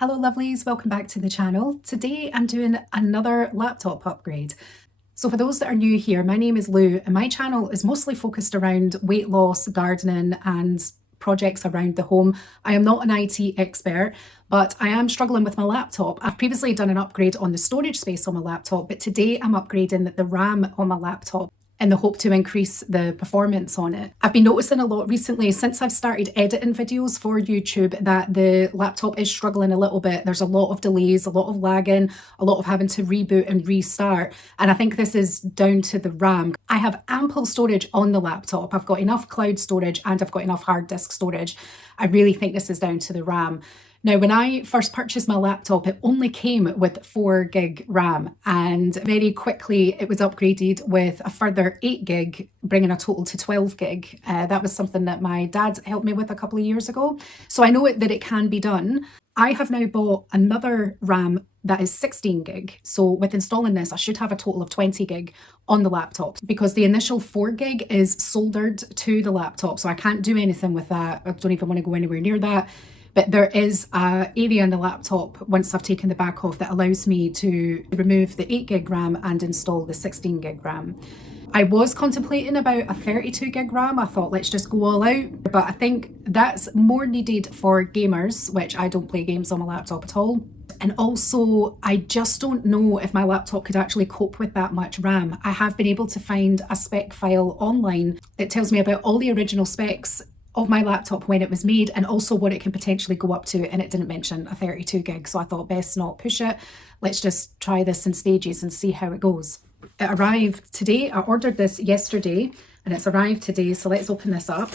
Hello lovelies, welcome back to the channel. Today I'm doing another laptop upgrade. So for those that are new here, my name is Lou and my channel is mostly focused around weight loss, gardening and projects around the home. I am not an IT expert, but I am struggling with my laptop. I've previously done an upgrade on the storage space on my laptop, but today I'm upgrading the RAM on my laptop in the hope to increase the performance on it. I've been noticing a lot recently since I've started editing videos for YouTube that the laptop is struggling a little bit. There's a lot of delays, a lot of lagging, a lot of having to reboot and restart. And I think this is down to the RAM. I have ample storage on the laptop. I've got enough cloud storage and I've got enough hard disk storage. I really think this is down to the RAM. Now, when I first purchased my laptop, it only came with 4 gig RAM, and very quickly it was upgraded with a further 8 gig, bringing a total to 12 gig. That was something that my dad helped me with a couple of years ago. So I know that it can be done. I have now bought another RAM that is 16 gig. So with installing this, I should have a total of 20 gig on the laptop because the initial 4 gig is soldered to the laptop. So I can't do anything with that. I don't even want to go anywhere near that. But there is an area in the laptop, once I've taken the back off, that allows me to remove the 8 gig RAM and install the 16 gig RAM. I was contemplating about a 32 gig RAM. I thought, let's just go all out. But I think that's more needed for gamers, which I don't play games on my laptop at all. And also, I just don't know if my laptop could actually cope with that much RAM. I have been able to find a spec file online that tells me about all the original specs of my laptop when it was made and also what it can potentially go up to, and it didn't mention a 32 gig, so I thought best not push it. Let's just try this in stages and see how it goes. It arrived today. I ordered this yesterday and it's arrived today, so let's open this up.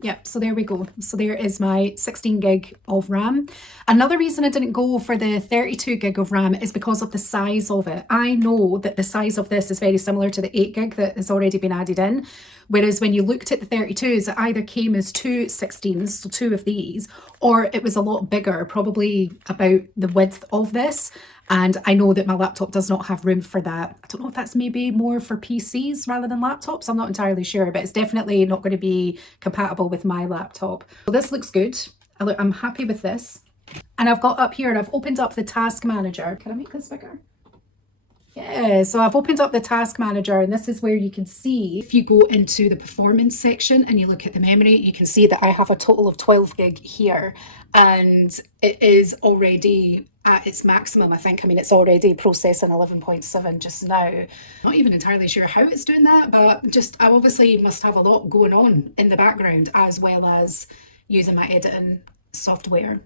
Yep, so there we go. So there is my 16 gig of RAM. Another reason I didn't go for the 32 gig of RAM is because of the size of it. I know that the size of this is very similar to the 8 gig that has already been added in. Whereas when you looked at the 32s, it either came as 2 16s, so 2 of these, or it was a lot bigger, probably about the width of this. And I know that my laptop does not have room for that. I don't know if that's maybe more for PCs rather than laptops. I'm not entirely sure, but it's definitely not going to be compatible with my laptop. So this looks good. I'm happy with this. And I've got up here and I've opened up the task manager. Can I make this bigger? Yeah, so I've opened up the task manager and this is where you can see, if you go into the performance section and you look at the memory, you can see that I have a total of 12 gig here and it is already at its maximum, I think. I mean, it's already processing 11.7 just now. Not even entirely sure how it's doing that, but just I obviously must have a lot going on in the background as well as using my editing software.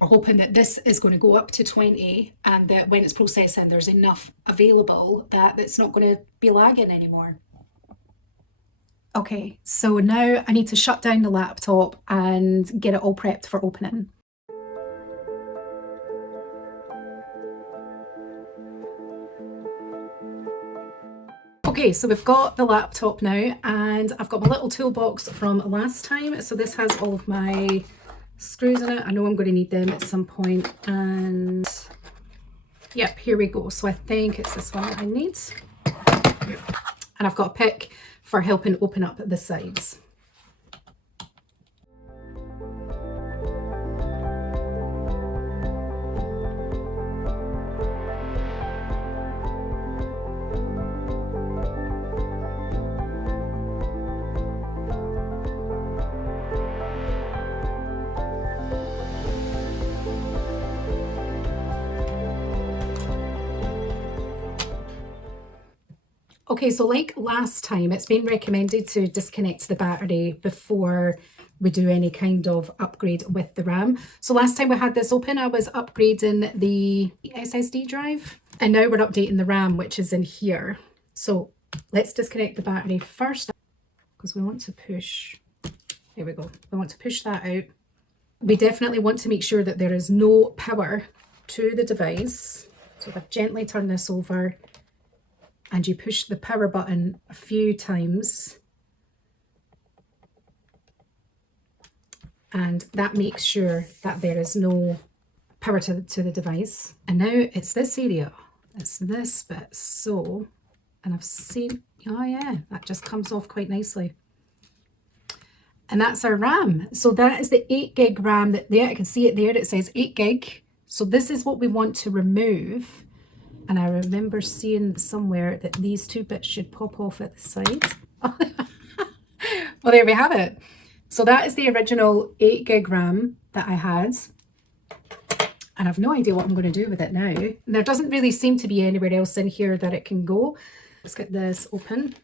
We're hoping that this is going to go up to 20 and that when it's processing there's enough available that it's not going to be lagging anymore. Okay, so now I need to shut down the laptop and get it all prepped for opening. Okay, so we've got the laptop now and I've got my little toolbox from last time. So this has all of my screws in it. I know I'm going to need them at some point, and yep, here we go. So I think it's this one that I need, and I've got a pick for helping open up the sides. Okay, so like last time, it's been recommended to disconnect the battery before we do any kind of upgrade with the RAM. So last time we had this open, I was upgrading the SSD drive, and now we're updating the RAM, which is in here. So let's disconnect the battery first because we want to push, there we go. We want to push that out. We definitely want to make sure that there is no power to the device. So if I gently turn this over, and you push the power button a few times, and that makes sure that there is no power to the device. And now it's this area, it's this bit, so, and I've seen, oh yeah, that just comes off quite nicely. And that's our RAM. So that is the 8 gig RAM that there, I can see it there, it says 8 gig. So this is what we want to remove. And I remember seeing somewhere that these two bits should pop off at the side. Well, there we have it. So that is the original 8 gig RAM that I had. And I've no idea what I'm going to do with it now. And there doesn't really seem to be anywhere else in here that it can go. Let's get this open.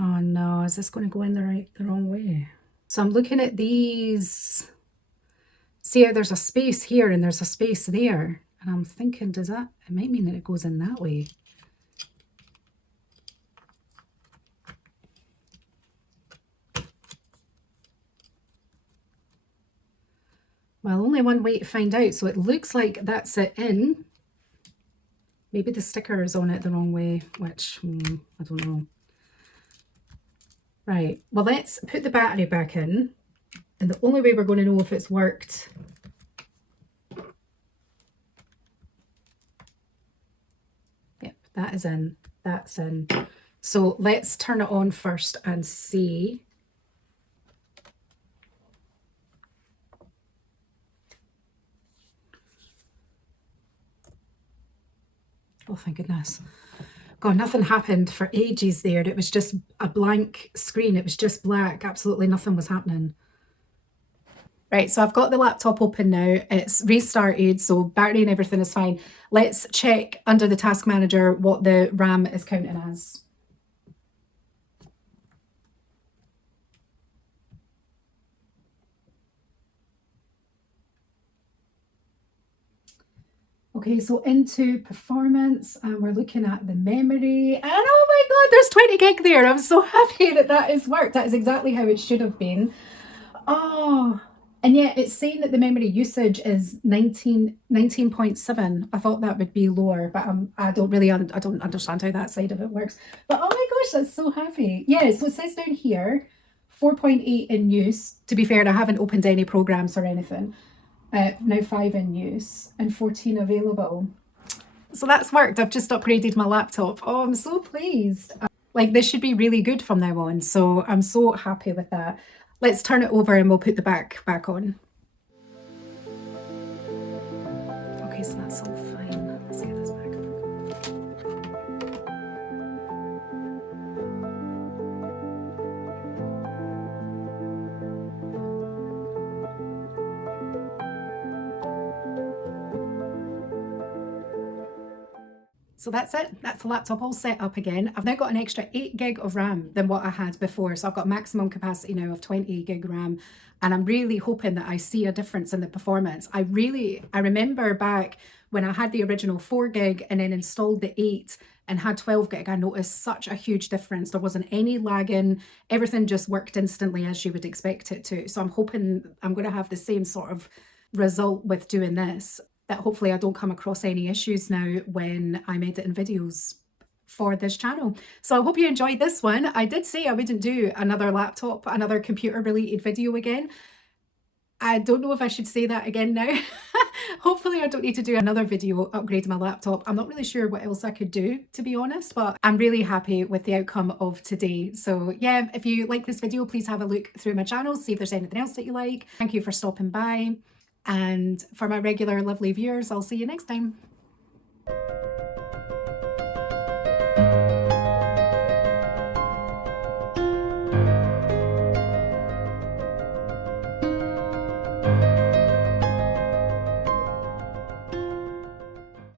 Oh no, is this going to go in the wrong way? So I'm looking at these. See how there's a space here and there's a space there. And I'm thinking, it might mean that it goes in that way. Well, only one way to find out. So it looks like that's it in. Maybe the sticker is on it the wrong way, which, I don't know. Right, well, let's put the battery back in. And the only way we're going to know if it's worked yep, that is in, that's in. So let's turn it on first and see. Oh, thank goodness. God, nothing happened for ages there. It was just a blank screen. It was just black. Absolutely nothing was happening. Right, so I've got the laptop open now. It's restarted, so battery and everything is fine. Let's check under the task manager what the RAM is counting as. Okay, so into performance, and we're looking at the memory, and oh my God, there's 20 gig there. I'm so happy that that has worked. That is exactly how it should have been. Oh, and yet it's saying that the memory usage is 19.7. I thought that would be lower, but I don't understand how that side of it works. But oh my gosh, that's so happy. Yeah, so it says down here, 4.8 in use. To be fair, I haven't opened any programs or anything. Now 5 in use and 14 available. So that's worked. I've just upgraded my laptop. Oh, I'm so pleased. Like, this should be really good from now on. So I'm so happy with that. Let's turn it over and we'll put the back on. Okay, so that's all fine. Let's get this back. So that's it. That's the laptop all set up again. I've now got an extra 8 gig of RAM than what I had before. So I've got maximum capacity now of 20 gig RAM. And I'm really hoping that I see a difference in the performance. I remember back when I had the original 4 gig and then installed the 8 and had 12 gig, I noticed such a huge difference. There wasn't any lagging. Everything just worked instantly as you would expect it to. So I'm hoping I'm going to have the same sort of result with doing this, that hopefully I don't come across any issues now when I'm editing videos for this channel. So I hope you enjoyed this one. I did say I wouldn't do another computer related video again. I don't know if I should say that again now. Hopefully I don't need to do another video upgrading my laptop. I'm not really sure what else I could do, to be honest, but I'm really happy with the outcome of today. So yeah, if you like this video, please have a look through my channel, see if there's anything else that you like. Thank you for stopping by. And for my regular lovely viewers, I'll see you next time.